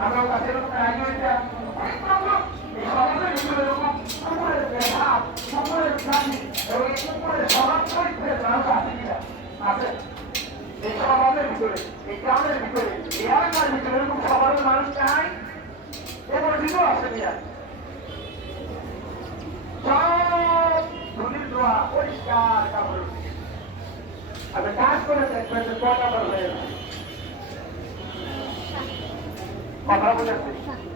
আমরা কাছে এই সমাজের ভিতরে এই গ্রামের ভিতরে এই এলাকার ভিতরে এরকম সবার মানুষ চাই এবং দিকেও আসে নিয়ে সব ধুলির ধোয়া পরিষ্কার কাপড় আপনি কাজ করে দেখবেন যে কটা হয়ে যায় কথা বলেছে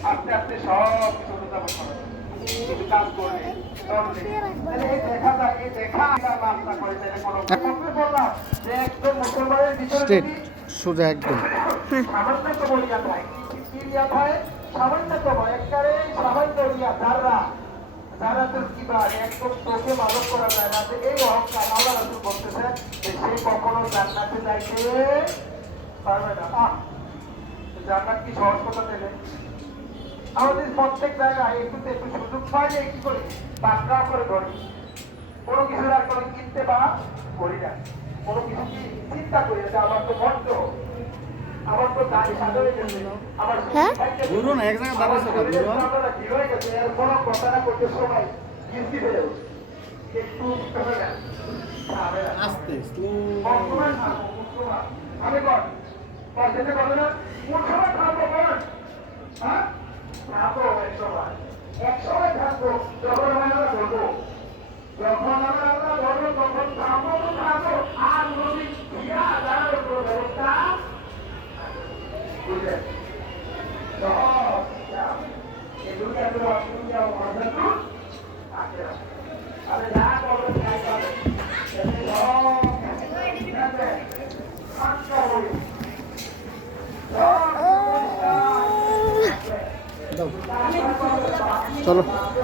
আস্তে আস্তে সব কিছু কিছু কাজ করবে দেখা যায় এই দেখা রাস্তা করে বললাম যে একদম মুসলমানের ভিতরে সোজা একদম সামান্যতম ইয়া থাকে ইয়া থাকে সামান্যতম একবারে সামান্য ইয়া যারা তোর কি বা একদম চোখে মাদক করা যায় না যে এই অহংকার আল্লাহ রাসূল বলতেছে যে সে কখনো জান্নাতে যাইতে পারবে না জান্নাত কি সহজ কথা দেবে আমাদের প্রত্যেক জায়গায় একটু সুযোগ পাইলে কি করি পাকড়াও করে ধরি কোনো কিছু আর করে কিনতে বা করি না কোনো কিছু কি চিন্তা করি না আমার তো বড্ড আমার তো গাড়ি সাজানো গেছে আমার ঘুরুন এক জায়গায় দাঁড়াচ্ছে কি হয়ে গেছে এর কোনো কথা না করতে সময় গিফটি হয়ে যাবে একটু আস্তে আমি কর যেতে পারবে না কোন সময় থাকবো বল হ্যাঁ থাকবো এক সময় থাকবো যখন আমরা বলবো যখন আমরা বলবো তখন থাকবো আর নদী ঘিরা দাঁড়ানোর কোনো ব্যবস্থা বুঝলেন এগুলি আমরা অসুবিধা আরে যা করবো তাই পাবে চলো